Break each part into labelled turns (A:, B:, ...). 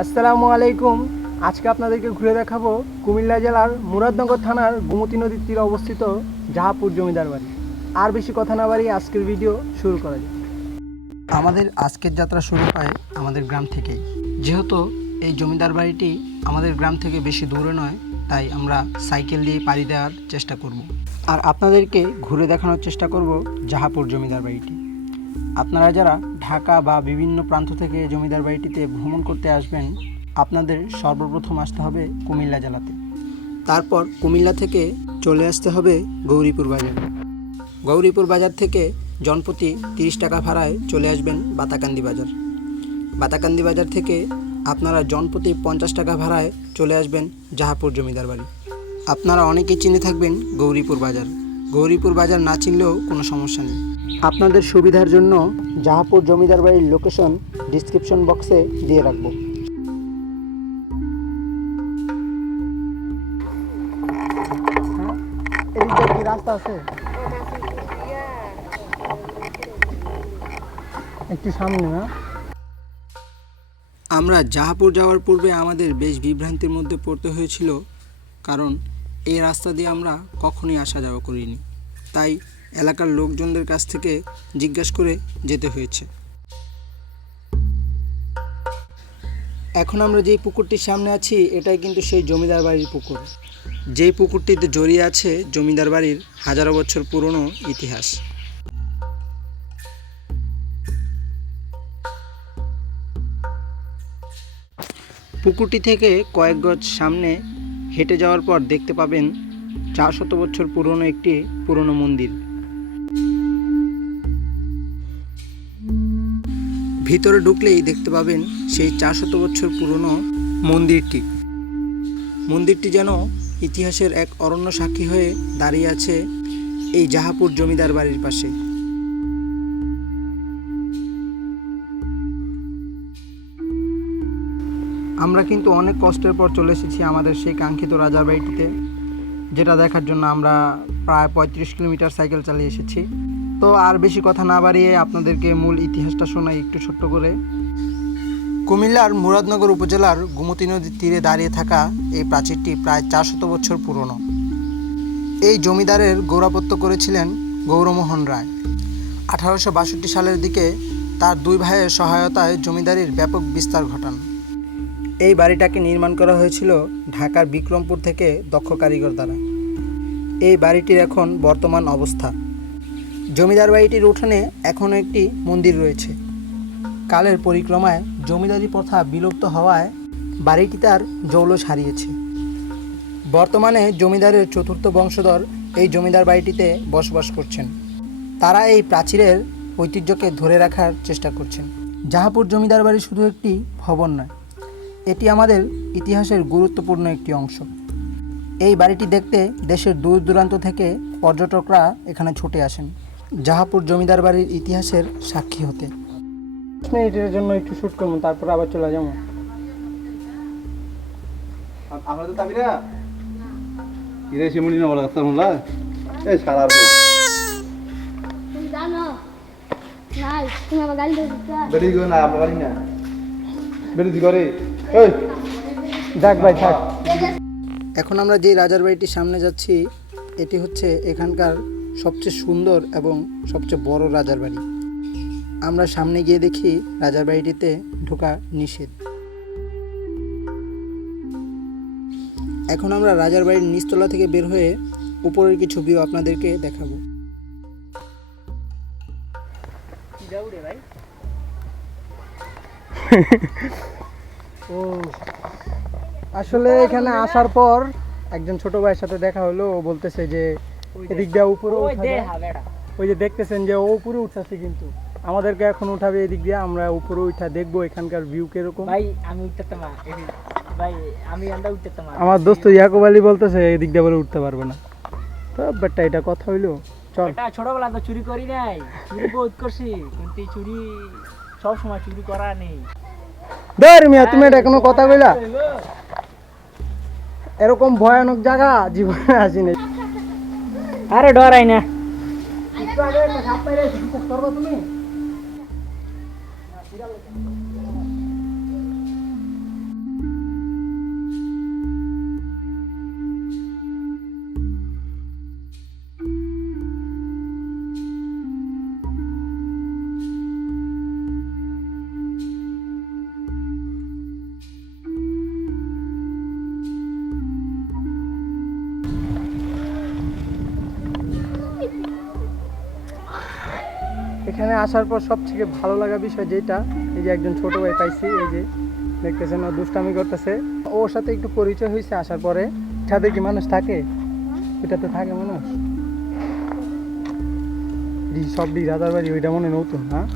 A: আসসালামু আলাইকুম। আজকে আপনাদেরকে ঘুরে দেখাবো কুমিল্লা জেলার মুরাদনগর থানার গোমতী নদীর তীরে অবস্থিত জাহাপুর জমিদার বাড়ি। আর বেশি কথা না বাড়িয়ে আজকের ভিডিও শুরু করা যাক। আমাদের আজকের যাত্রা শুরু হয় আমাদের গ্রাম থেকেই। যেহেতু এই জমিদার বাড়িটি আমাদের গ্রাম থেকে বেশি দূরে নয়, তাই আমরা সাইকেল দিয়ে পাড়ি দেওয়ার চেষ্টা করব। আর আপনাদেরকে ঘুরে দেখানোর চেষ্টা করব জাহাপুর জমিদার বাড়িটি। আপনারা যারা ঢাকা বা বিভিন্ন প্রান্ত থেকে জমিদার বাড়িটিতে ভ্রমণ করতে আসবেন, আপনাদের সর্বপ্রথম আসতে হবে কুমিল্লা জেলাতে। তারপর কুমিল্লা থেকে চলে আসতে হবে গৌরীপুর বাজার। গৌরীপুর বাজার থেকে জনপ্রতি তিরিশ টাকা ভাড়ায় চলে আসবেন বাতাকান্দি বাজার। বাতাকান্দি বাজার থেকে আপনারা জনপ্রতি পঞ্চাশ টাকা ভাড়ায় চলে আসবেন জাহাপুর জমিদার বাড়ি। আপনারা অনেকেই চিনে থাকবেন গৌরীপুর বাজার। গৌরীপুর বাজার না চিনলেও কোনো সমস্যা নেই। আপনাদের সুবিধার জন্য জাহাপুর জমিদার বাড়ির লোকেশন ডিসক্রিপশন বক্সে দিয়ে রাখব। রাস্তা আছে? একটু সামনে না আমরা জাহাপুর যাওয়ার পূর্বে আমাদের বেশ বিভ্রান্তির মধ্যে পড়তে হয়েছিল, কারণ এই রাস্তা দিয়ে আমরা কখনোই আসা যাওয়া করিনি। তাই এলাকার লোকজনদের কাছ থেকে জিজ্ঞাসা করে যেতে হয়েছে। এখন আমরা যেই পুকুরটির সামনে আছি, এটাই কিন্তু সেই জমিদার বাড়ির পুকুর। যেই পুকুরটিতে জড়িয়ে আছে জমিদার বাড়ির হাজারো বছর পুরনো ইতিহাস। পুকুরটি থেকে কয়েক গজ সামনে হেঁটে যাওয়ার পর দেখতে পাবেন চার শত বছর পুরনো একটি পুরনো মন্দির। ভিতরে ঢুকলেই দেখতে পাবেন সেই চার শত বছর পুরনো মন্দিরটি। মন্দিরটি যেন ইতিহাসের এক অরণ্য সাক্ষী হয়ে দাঁড়িয়ে আছে এই জাহাপুর জমিদার বাড়ির পাশে। আমরা কিন্তু অনেক কষ্টের পর চলে এসেছি আমাদের সেই কাঙ্ক্ষিত রাজার বাড়িটিতে যেটা দেখার জন্য আমরা প্রায় পঁয়ত্রিশ কিলোমিটার সাইকেল চালিয়ে এসেছি। তো আর বেশি কথা না বাড়িয়ে আপনাদেরকে মূল ইতিহাসটা শোনাই একটু ছোট্ট করে। কুমিল্লার মুরাদনগর উপজেলার গোমতী নদীর তীরে দাঁড়িয়ে থাকা এই প্রাচীরটি প্রায় চারশত বছর পুরনো। এই জমিদারের গৌরবত্ব করেছিলেন গৌরমোহন রায়। আঠারোশো বাষট্টি সালের দিকে তার দুই ভাইয়ের সহায়তায় জমিদারির ব্যাপক বিস্তার ঘটান। এই বাড়িটাকে নির্মাণ করা হয়েছিল ঢাকার বিক্রমপুর থেকে দক্ষ কারিগর দ্বারা। এই বাড়িটির এখন বর্তমান অবস্থা। জমিদার বাড়িটির উঠোনে এখনও একটি মন্দির রয়েছে। কালের পরিক্রমায় জমিদারি প্রথা বিলুপ্ত হওয়ায় বাড়িটি তার জৌলস হারিয়েছে। বর্তমানে জমিদারের চতুর্থ বংশধর এই জমিদার বাড়িটিতে বসবাস করছেন। তারা এই প্রাচীরের ঐতিহ্যকে ধরে রাখার চেষ্টা করছেন। জাহাপুর জমিদার বাড়ি শুধু একটি ভবন নয় এটি আমাদের ইতিহাসের গুরুত্বপূর্ণ একটি অংশ। এই বাড়িটি দেখতে দেশের দূর দূরান্ত থেকে পর্যটকরা এখানে ছুটে আসেন জাহাপুর জমিদার বাড়ির ইতিহাসের সাক্ষী হতে। মিনিটের জন্য একটু শ্যুট করব তারপর আবার চলে যাব।
B: আমরা তো তাবিরা ইরে শিমুলি না বলা কথা বললা এই সারা
C: তুমি জানো নাই তুমি আমার গাড়ি ধরে দিচ্ছ
B: বেরি গো না আমরা না। বেরি দি করে এই
A: যাক ভাই থাক এখন আমরা যে রাজার বাড়িটির সামনে যাচ্ছি এটি হচ্ছে এখানকার সবচেয়ে সুন্দর এবং সবচেয়ে বড় রাজার বাড়ি। আমরা সামনে গিয়ে দেখি রাজার বাড়িটিতে ঢোকা নিষেধ। এখন আমরা রাজার বাড়ির নিচতলা থেকে বের হয়ে উপরের কিছু ভিউ আপনাদেরকে দেখাবো। ও। আসলে এখানে আসার পর একজন ছোট ভাইয়ের সাথে দেখা হলো ও বলতেছে যে এদিক দিয়ে উপরে ওই যে দেখতেছেন যে ও উপরে উঠতেছে কিন্তু। আমাদেরকে এখন উঠাবে এদিক দিয়ে আমরা উপরে উঠা দেখব এখানকার ভিউ কীরকম।
D: ভাই আমি উঠতে ভাই আমি উঠতে
A: আমার দোস্ত ইয়াকুব আলী বলতেছে এদিক দিয়ে বলে উঠতে পারবে না। তো বাটটা এটা কথা হইল। চল।
D: এটা ছোটবেলা তো চুরি করি নাই। চুরি বহুত করছি কিন্তু চুরি সব সময় চুরি করা নেই।
A: ধর মিয়া তুমি এটা কোনো কথা কইলা? এরকম ভয়ানক জায়গা জীবনে আসিনি
D: আরে ডরাই না।
A: তুমি? এখানে আসার পর সব থেকে ভালো লাগা বিষয় যেটা, এই যে একজন ছোট ভাই পাইছি, এই যে দেখতেছেন ও দুষ্টামি করতেছে। ওর সাথে একটু পরিচয় হয়েছে আসার পরে। সাথে কি মানুষ থাকে? ওইটাতে থাকে মানুষ। সব ডি রাজার বাড়ি, ওইটা মনে নতুন হ্যাঁ?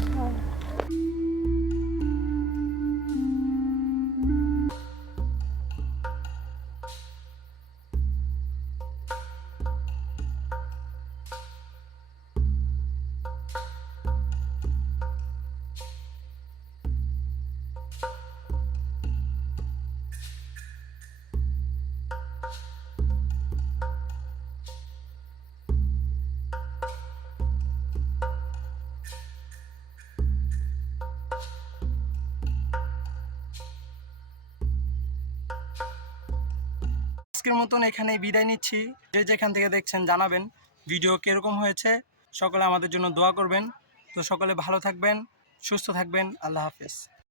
A: আজকের মতন এখানেই বিদায় নিচ্ছি। যে যেখান থেকে দেখছেন জানাবেন ভিডিও কীরকম হয়েছে। সকলে আমাদের জন্য দোয়া করবেন। তো সকলে ভালো থাকবেন, সুস্থ থাকবেন। আল্লাহ হাফেজ।